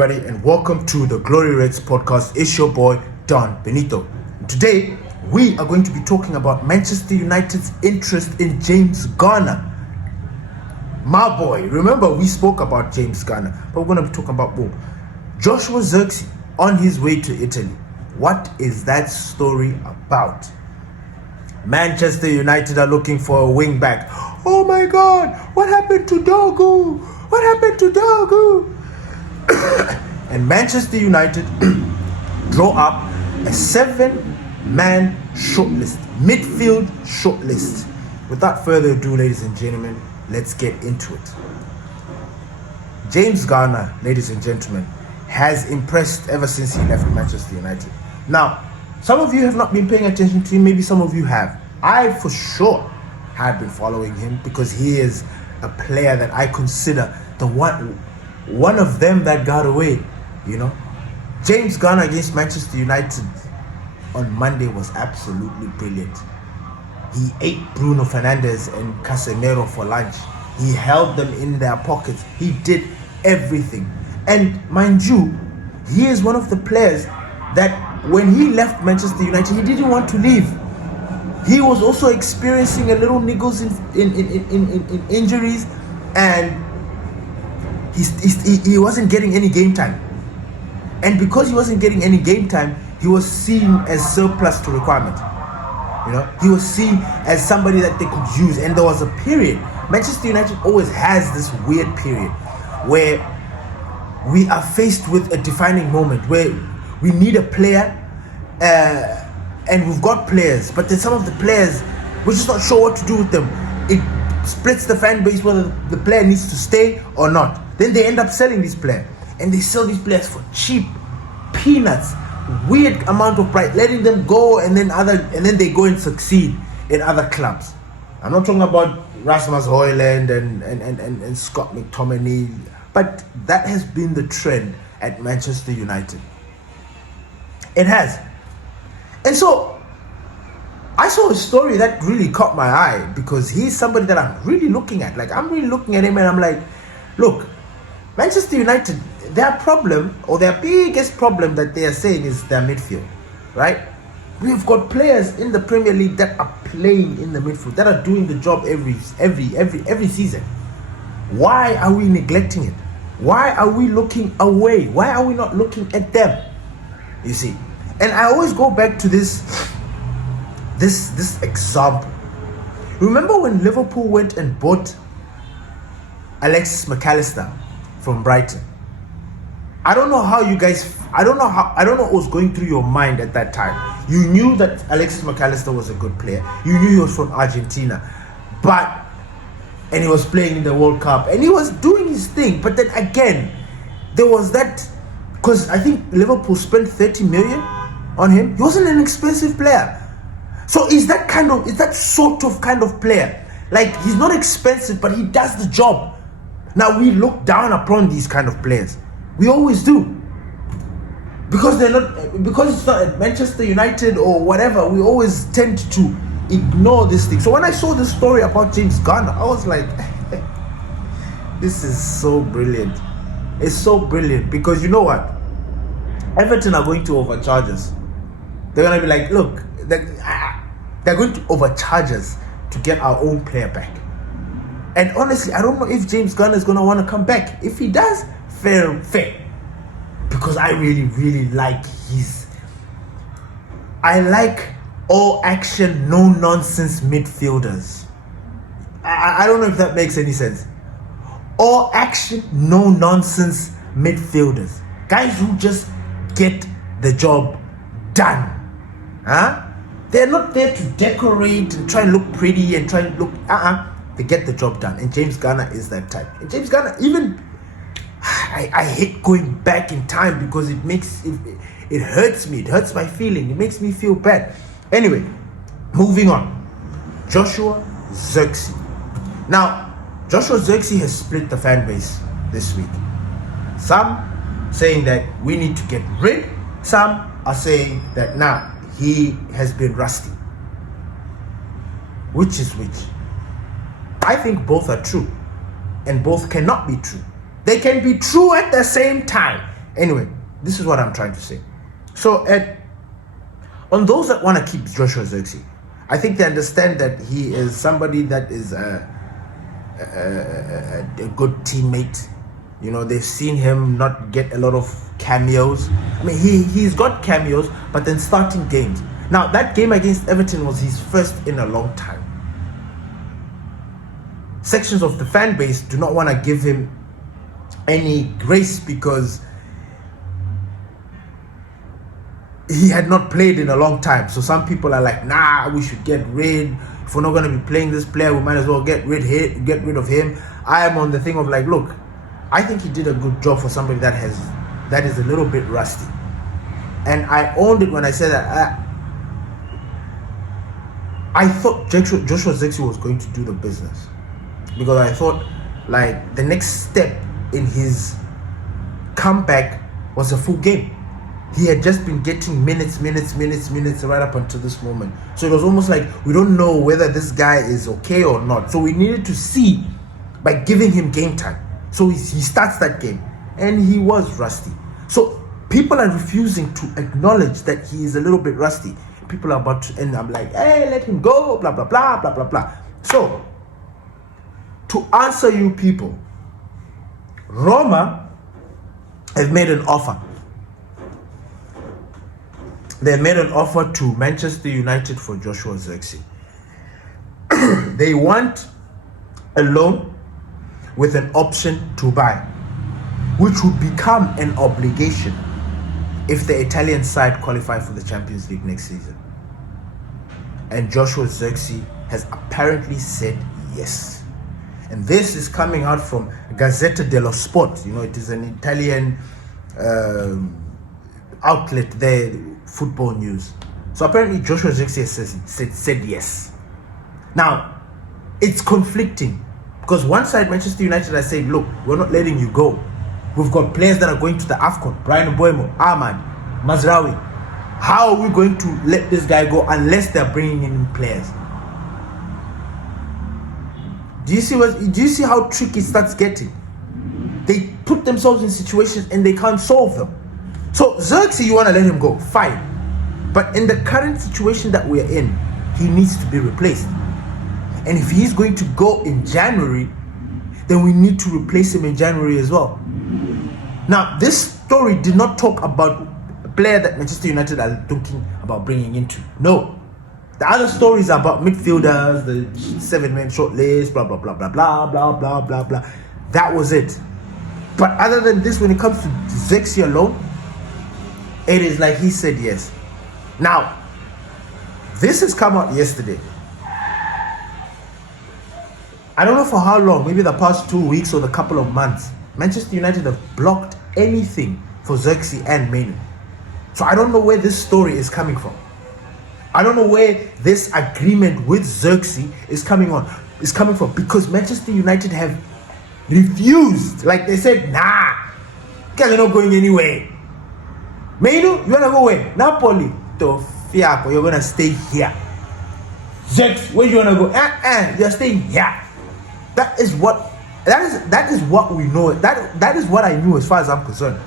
everybody, and welcome to the Glory Reds podcast. It's your boy, Don Benito. Today, we are going to be talking about Manchester United's interest in James Garner. My boy, remember we spoke about James Garner, but we're going to be talking about Joshua Zirkzee on his way to Italy. What is that story about? Manchester United are looking for a wing back. Oh my God, what happened to Dogu? What happened to Dogu? And Manchester United draw up a 7-man shortlist, midfield shortlist. Without further ado, ladies and gentlemen, let's get into it. James Garner, ladies and gentlemen, has impressed ever since he left Manchester United. Now, some of you have not been paying attention to him, maybe some of you have. I, for sure, have been following him because he is a player that I consider the one of them that got away, James Garner against Manchester United on Monday was absolutely brilliant. He ate Bruno Fernandes and Casemiro for lunch. He held them in their pockets. He did everything. And mind you, he is one of the players that when he left Manchester United, he didn't want to leave. He was also experiencing a little niggles in injuries, and he wasn't getting any game time. And because he wasn't getting any game time, he was seen as surplus to requirement. He was seen as somebody that they could use. And there was a period, Manchester United always has this weird period where we are faced with a defining moment where we need a player, and we've got players, but then some of the players, we're just not sure what to do with them. It splits the fan base whether the player needs to stay or not. Then they end up selling this player, and they sell these players for cheap, peanuts, weird amount of price, letting them go, and then they go and succeed in other clubs. I'm not talking about Rasmus Højlund and Scott McTominay, but that has been the trend at Manchester United. It has. And so I saw a story that really caught my eye because he's somebody that I'm really looking at. I'm really looking at him and I'm like, look, Manchester United, their problem, or their biggest problem that they are saying is their midfield, right? We've got players in the Premier League that are playing in the midfield, that are doing the job every season. Why are we neglecting it? Why are we looking away? Why are we not looking at them? You see, and I always go back to this example. Remember when Liverpool went and bought Alexis McAllister from Brighton? I don't know what was going through your mind at that time. You knew that Alexis McAllister was a good player. You knew he was from Argentina, and he was playing in the World Cup, and he was doing his thing. But then again, there was that, because I think Liverpool spent 30 million on him. He wasn't an expensive player. So is that sort of kind of player. He's not expensive, but he does the job. Now we look down upon these kind of players. We always do. Because it's not at Manchester United or whatever, we always tend to ignore this thing. So when I saw this story about James Garner, I was like, this is so brilliant. It's so brilliant because you know what? Everton are going to overcharge us. They're going to be like, look, they're going to overcharge us to get our own player back. And honestly, I don't know if James Garner is going to want to come back. If he does, fair. Because I really, really like I like all action, no nonsense midfielders. I don't know if that makes any sense. All action, no nonsense midfielders. Guys who just get the job done. They're not there to decorate and try and look pretty and try and look. They get the job done. And James Garner is that type. And James Garner, even I hate going back in time because it hurts me. It hurts my feeling. It makes me feel bad. Anyway, moving on. Joshua Zirkzee. Now, Joshua Zirkzee has split the fan base this week. Some saying that we need to get rid. Some are saying that he has been rusty. Which is which? I think both are true, and both cannot be true. They can be true at the same time, Anyway, this is what I'm trying to say. So on those that want to keep Joshua Zirkzee, I think they understand that he is somebody that is a good teammate. You know, they've seen him not get a lot of cameos. I mean, he's got cameos, but then starting games. Now, that game against Everton was his first in a long time. Sections of the fan base do not want to give him any grace because he had not played in a long time. So some people are like, nah, we should get rid. If we're not going to be playing this player, we might as well get rid of him. I am on the thing of like, look, I think he did a good job for somebody that is a little bit rusty. And I owned it when I said that I thought Joshua Zirkzee was going to do the business, because I thought like the next step in his comeback was a full game. He had just been getting minutes right up until this moment. So it was almost like we don't know whether this guy is okay or not. So we needed to see by giving him game time. So he starts that game and he was rusty. So people are refusing to acknowledge that he is a little bit rusty. People are about to, and I'm like, hey, let him go, blah, blah, blah, blah, blah, blah. So to answer you people, Roma have made an offer. They made an offer to Manchester United for Joshua Zirkzee. They want a loan with an option to buy, which would become an obligation if the Italian side qualify for the Champions League next season. And Joshua Zirkzee has apparently said yes. And this is coming out from Gazzetta dello Sport. You know, it is an Italian outlet there, football news. So apparently Joshua Zirkzee said yes. Now, it's conflicting, because one side, Manchester United, are saying, look, we're not letting you go. We've got players that are going to the AFCON. Brian Mbuemo, Ahmad, Mazraoui. How are we going to let this guy go unless they're bringing in players? Do you see how tricky it starts getting? They put themselves in situations and they can't solve them. So Zirkzee, you want to let him go, fine. But in the current situation that we're in, he needs to be replaced. And if he's going to go in January, then we need to replace him in January as well. Now, this story did not talk about a player that Manchester United are thinking about bringing into. No. The other stories are about midfielders, the 7-man shortlist, blah, blah, blah, blah, blah, blah, blah, blah, blah. That was it. But other than this, when it comes to Zirkzee alone, it is like he said yes. Now, this has come out yesterday. I don't know for how long, maybe the past 2 weeks or the couple of months, Manchester United have blocked anything for Zirkzee and Mainu. So I don't know where this story is coming from. I don't know where this agreement with Zirkzee is coming from, because Manchester United have refused. Like they said, nah, guys are not going anywhere. Mainu, you wanna go where? Napoli. To Fiaco, you're gonna stay here. Zirkzee, where you wanna go? You're staying here. That is what we know. That is what I knew as far as I'm concerned.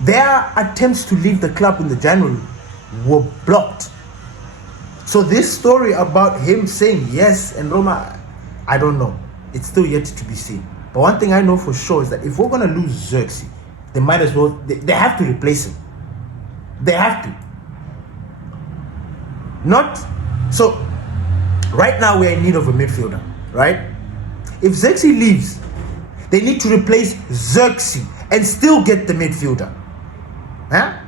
Their attempts to leave the club in the January were blocked. So this story about him saying yes and Roma, I don't know. It's still yet to be seen. But one thing I know for sure is that if we're gonna lose Zirkzee, they might as well. They have to replace him. They have to. Not so. Right now we're in need of a midfielder, right? If Zirkzee leaves, they need to replace Zirkzee and still get the midfielder. Huh?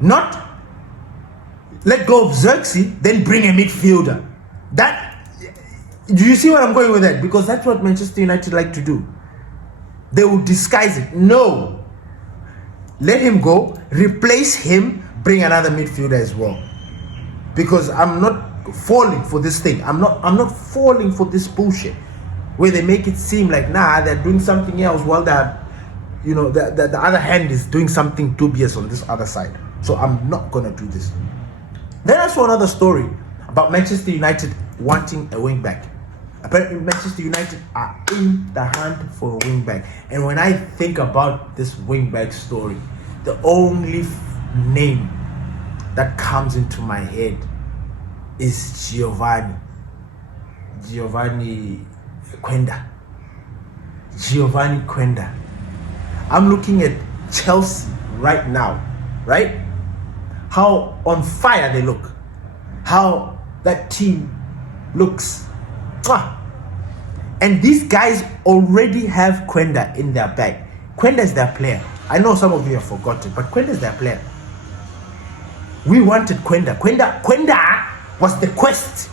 Not let go of Zirkzee, then bring a midfielder. Do you see where I'm going with that? Because that's what Manchester United like to do. They will disguise it. No. Let him go, replace him, bring another midfielder as well. Because I'm not falling for this thing. I'm not falling for this bullshit where they make it seem like they're doing something else while the other hand is doing something dubious on this other side. So I'm not gonna do this. Then I saw another story about Manchester United wanting a wing back. Apparently, Manchester United are in the hunt for a wing back. And when I think about this wing back story, the only name that comes into my head is Giovanni Quenda. Giovanni Quenda. I'm looking at Chelsea right now, right? How on fire they look. How that team looks. And these guys already have Quenda in their bag. Quenda is their player. I know some of you have forgotten, but Quenda is their player. We wanted Quenda. Quenda was the quest.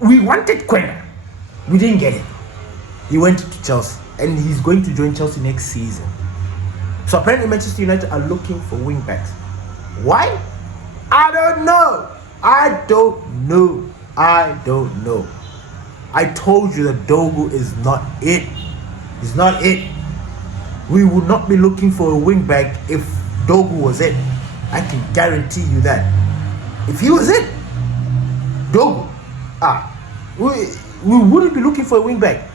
We wanted Quenda. We didn't get it. He went to Chelsea, and he's going to join Chelsea next season. So apparently Manchester United are looking for wing backs. Why? I don't know. I told you that Dogu is not it. He's not it. We would not be looking for a wing back if Dogu was it. I can guarantee you that. If he was it, Dogu, we wouldn't be looking for a wing back.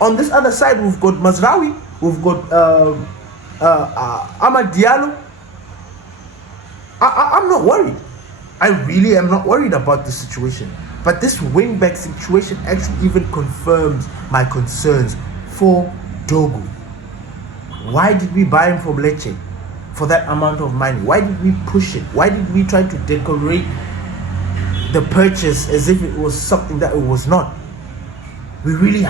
On this other side, we've got Mazraoui, we've got Amad Diallo. I'm not worried. I really am not worried about the situation. But this wing-back situation actually even confirms my concerns for Dogu. Why did we buy him from Lecce for that amount of money? Why did we push it? Why did we try to decorate the purchase as if it was something that it was not? They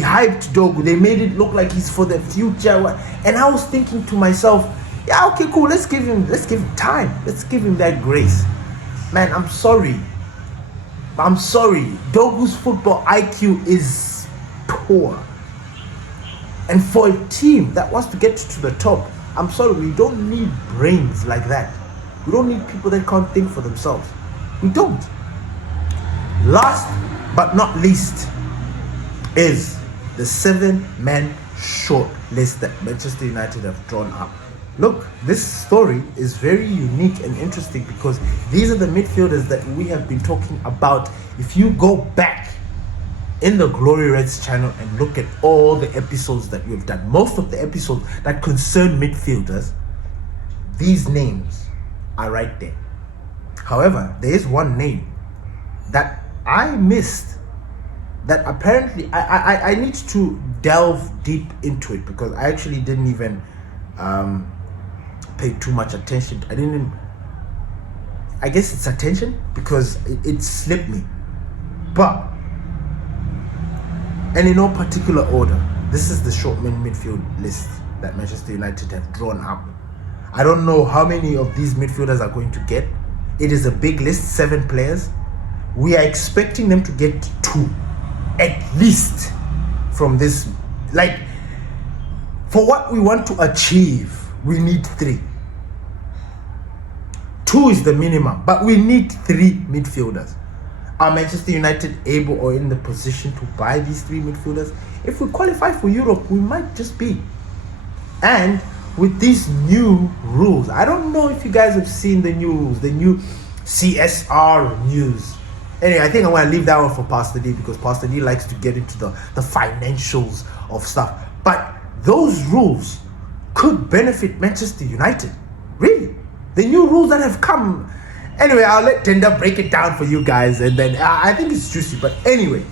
hyped Dogu. They made it look like he's for the future. And I was thinking to myself, yeah, okay, cool. Let's give him time. Let's give him that grace. Man, I'm sorry. Dogu's football IQ is poor. And for a team that wants to get to the top, I'm sorry, we don't need brains like that. We don't need people that can't think for themselves. We don't. Last but not least is the 7-man short list that Manchester United have drawn up. Look, this story is very unique and interesting because these are the midfielders that we have been talking about. If you go back in the Glory Reds channel and look at all the episodes that we've done, most of the episodes that concern midfielders, these names are right there. However, there is one name that I missed that apparently I need to delve deep into it because I actually didn't even pay too much attention. I guess it's attention because it slipped me. But, and in no particular order, this is the short-man midfield list that Manchester United have drawn up. I don't know how many of these midfielders are going to get. It is a big list, 7 players. We are expecting them to get 2, at least, from this. Like, for what we want to achieve, we need 3. 2 is the minimum, but we need 3 midfielders. Are Manchester United able or in the position to buy these 3 midfielders? If we qualify for Europe, we might just be. And with these new rules, I don't know if you guys have seen the new rules, the new CSR news. Anyway, I think I'm going to leave that one for Pastor D because Pastor D likes to get into the financials of stuff. But those rules could benefit Manchester United. Really. The new rules that have come. Anyway, I'll let Tenda break it down for you guys. And then I think it's juicy. But anyway,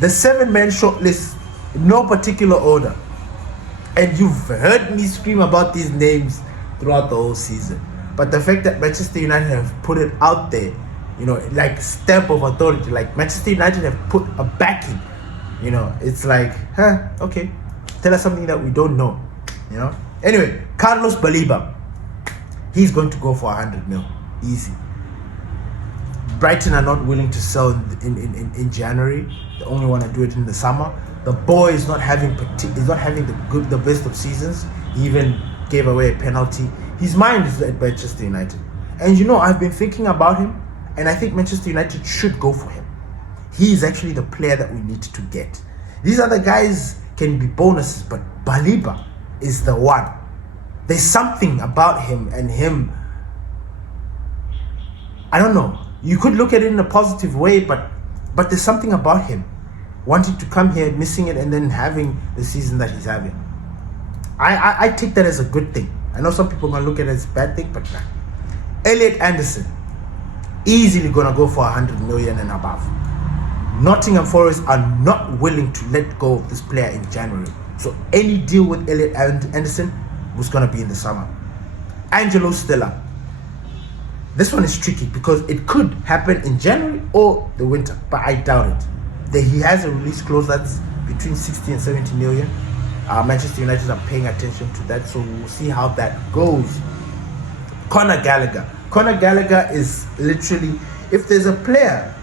the 7-man shortlist, in no particular order. And you've heard me scream about these names throughout the whole season. But the fact that Manchester United have put it out there, you know, like stamp of authority, like Manchester United have put a backing, you know, it's like, okay, tell us something that we don't know, you know. Anyway, Carlos Baliba, he's going to go for 100 mil, easy. Brighton are not willing to sell in January. They only want to do it in the summer. The boy is not having the best of seasons. He even gave away a penalty. His mind is at Manchester United. And you know, I've been thinking about him, and I think Manchester United should go for him. He is actually the player that we need to get. These other guys can be bonuses, but Baliba is the one. There's something about him and him. I don't know. You could look at it in a positive way, but there's something about him. wanting to come here, missing it, and then having the season that he's having. I take that as a good thing. I know some people are going to look at it as a bad thing, but nah. Elliot Anderson, easily going to go for 100 million and above. Nottingham Forest are not willing to let go of this player in January. So any deal with Elliot Anderson was going to be in the summer. Angelo Stella. This one is tricky because it could happen in January or the winter, but I doubt it. That he has a release clause that's between 60 and 70 million. Manchester United are paying attention to that, so we'll see how that goes. Conor Gallagher. Conor Gallagher is literally, if there's a player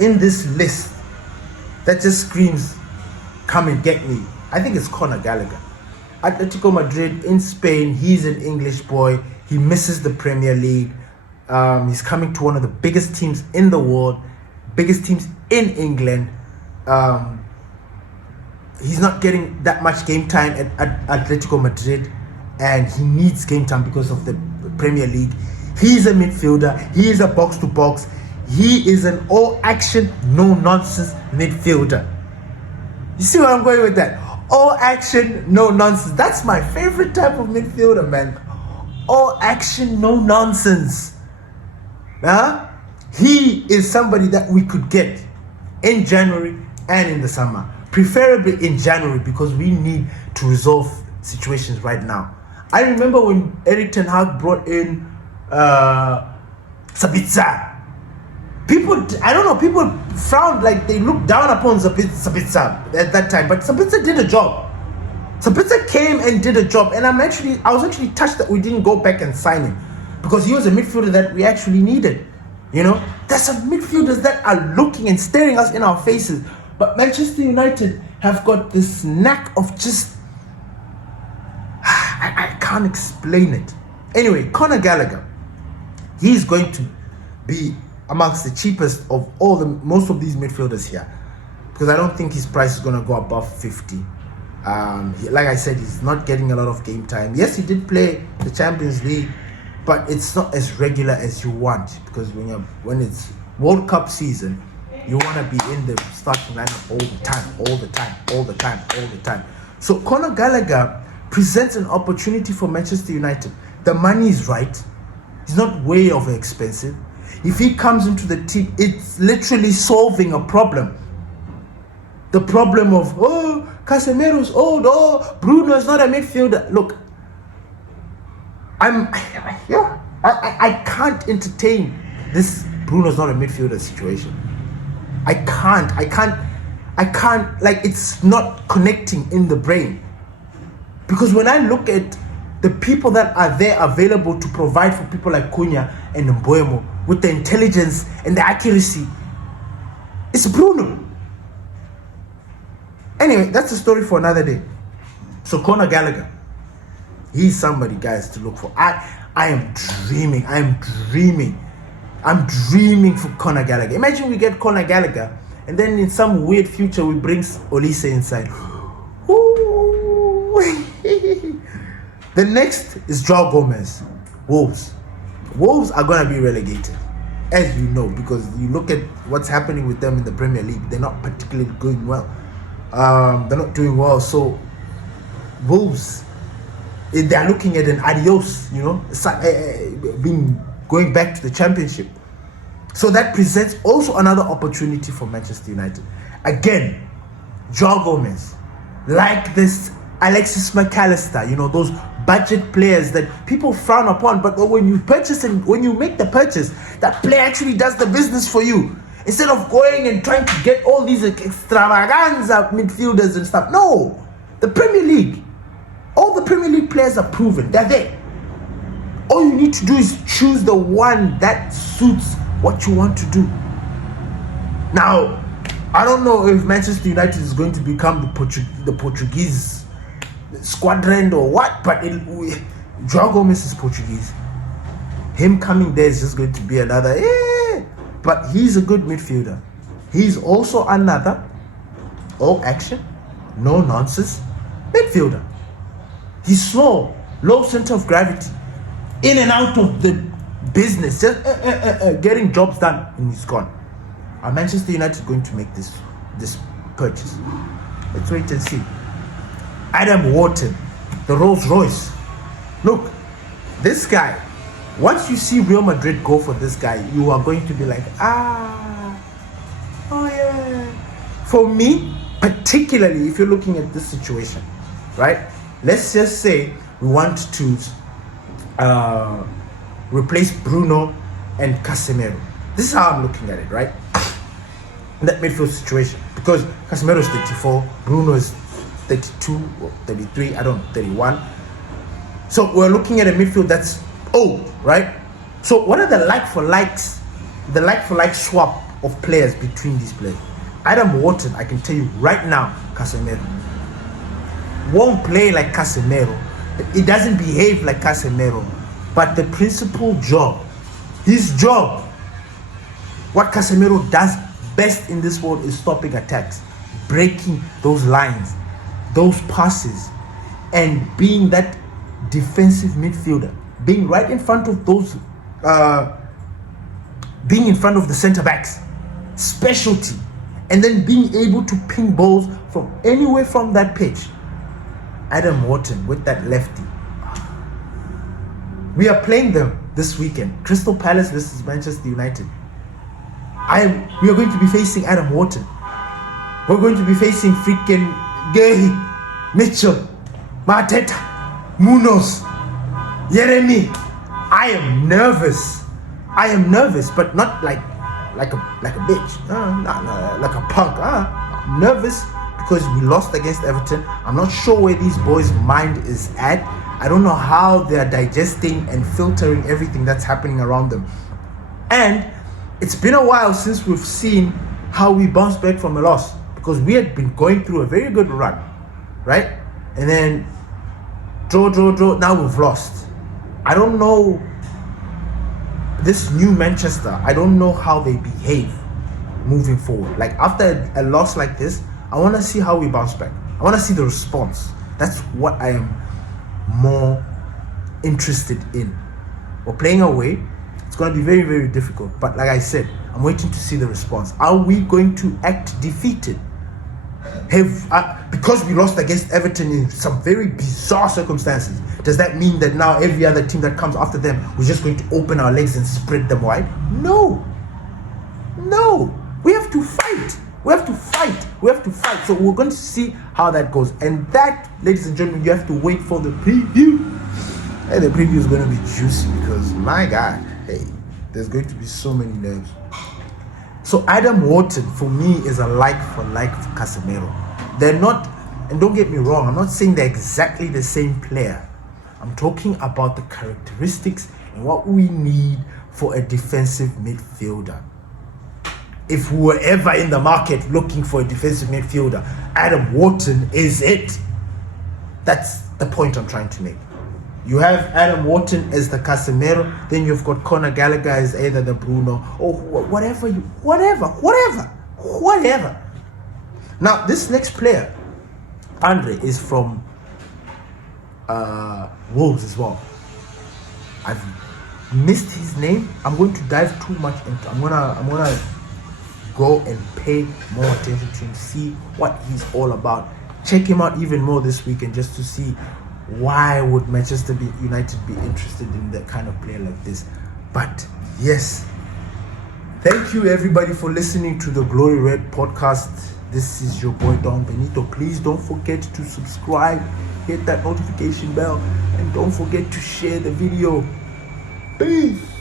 in this list that just screams, come and get me, I think it's Conor Gallagher. Atletico Madrid in Spain, he's an English boy. He misses the Premier League. He's coming to one of the biggest teams in the world, biggest teams in England. He's not getting that much game time at Atletico Madrid, and he needs game time because of the Premier League. He's a midfielder. He is a box-to-box. He is an all-action, no-nonsense midfielder. You see where I'm going with that? All-action, no-nonsense. That's my favorite type of midfielder, man. All-action, no-nonsense. He is somebody that we could get in January and in the summer. Preferably in January, because we need to resolve situations right now. I remember when Erik ten Hag brought in Sabitzer. People frowned, like they looked down upon Sabitzer at that time, but Sabitzer did a job. Sabitzer came and did a job, and I was actually touched that we didn't go back and sign him, because he was a midfielder that we actually needed. You know, there's some midfielders that are looking and staring us in our faces, but Manchester United have got this knack of just, I can't explain it. Anyway, Conor Gallagher, he's going to be amongst the cheapest of most of these midfielders here, because I don't think his price is going to go above 50. Like I said, he's not getting a lot of game time. Yes, he did play the Champions League, but it's not as regular as you want, because when it's World Cup season, you want to be in the starting lineup all the time. So Conor Gallagher presents an opportunity for Manchester United. The money is right. He's not way over expensive. If he comes into the team, it's literally solving a problem. The problem of, Casemiro's old, Bruno's not a midfielder. Look, I can't entertain this Bruno's not a midfielder situation. I can't, like, it's not connecting in the brain. Because when I look at the people that are there available to provide for people like Cunha and Mbeumo with the intelligence and the accuracy, it's Bruno. Anyway, that's a story for another day. So Conor Gallagher, he's somebody, guys, to look for. I am dreaming for Conor Gallagher. Imagine we get Conor Gallagher, and then in some weird future we bring Olise inside. The next is João Gomez. Wolves are going to be relegated, as you know, because you look at what's happening with them in the Premier League. They're not particularly going well. They're not doing well. So Wolves, they're looking at an adios, going back to the Championship. So that presents also another opportunity for Manchester United. Again, João Gomez, like this Alexis McAllister, those budget players that people frown upon, but when you purchase and when you make the purchase, that player actually does the business for you. Instead of going and trying to get all these extravaganza midfielders and stuff. No, the Premier League, all the Premier League players are proven. They're there. All you need to do is choose the one that suits what you want to do. Now, I don't know if Manchester United is going to become the Portuguese squadron or what, but João Gomez is Portuguese. Him coming there is just going to be another, but he's a good midfielder. He's also another all action, no nonsense midfielder. He's slow, low center of gravity, in and out of the business, just getting jobs done, and he's gone. Are Manchester United going to make this this purchase. Let's wait and see. Adam Wharton, the Rolls Royce. Look, this guy, once you see Real Madrid go for this guy, you are going to be like, oh yeah. For me, particularly if you're looking at this situation, right? Let's just say we want to replace Bruno and Casemiro. This is how I'm looking at it, right? That midfield situation, because Casemiro is 34, Bruno is 32 or 33, I don't know, 31. So we're looking at a midfield that's old, right? So what are the like for like swap of players between these players? Adam Wharton, I can tell you right now, Casemiro won't play like Casemiro. It doesn't behave like Casemiro. But the principal job, his job, what Casemiro does best in this world is stopping attacks, breaking those lines, those passes, and being that defensive midfielder, being right in front of those, being in front of the center backs, specialty, and then being able to ping balls from anywhere from that pitch. Adam Wharton with that lefty. We are playing them this weekend. Crystal Palace versus Manchester United. We are going to be facing Adam Wharton. We're going to be facing freaking Gehi, Mitchell, Mateta, Munoz, Yeremi. I am nervous, but not like a bitch, not like a punk. I'm nervous because we lost against Everton. I'm not sure where these boys' mind is at. I don't know how they are digesting and filtering everything that's happening around them. And it's been a while since we've seen how we bounce back from a loss, because we had been going through a very good run, right? And then draw. Now we've lost. I don't know this new Manchester. I don't know how they behave moving forward. Like after a loss like this, I want to see how we bounce back. I want to see the response. That's what I am more interested in. We're playing away. It's going to be very, very difficult. But like I said, I'm waiting to see the response. Are we going to act defeated? Because we lost against Everton in some very bizarre circumstances, does that mean that now every other team that comes after them, we're just going to open our legs and spread them wide? No. We have to fight. So we're going to see how that goes. And that, ladies and gentlemen, you have to wait for the preview. Hey, the preview is going to be juicy because, my God, hey, there's going to be so many nerves. So Adam Wharton, for me, is a like for Casemiro. They're not, and don't get me wrong, I'm not saying they're exactly the same player. I'm talking about the characteristics and what we need for a defensive midfielder. If we were ever in the market looking for a defensive midfielder, Adam Wharton is it. That's the point I'm trying to make. You have Adam Wharton as the Casemiro, then you've got Conor Gallagher as either the Bruno or whatever. Now, this next player, Andre, is from Wolves as well. I've missed his name. I'm going to dive too much into. I'm gonna go and pay more attention to him, see what he's all about. Check him out even more this weekend just to see why would Manchester United be interested in that kind of player like this. But yes, thank you everybody for listening to the Glory Red podcast. This is your boy Don Benito. Please don't forget to subscribe, hit that notification bell, and don't forget to share the video. Peace.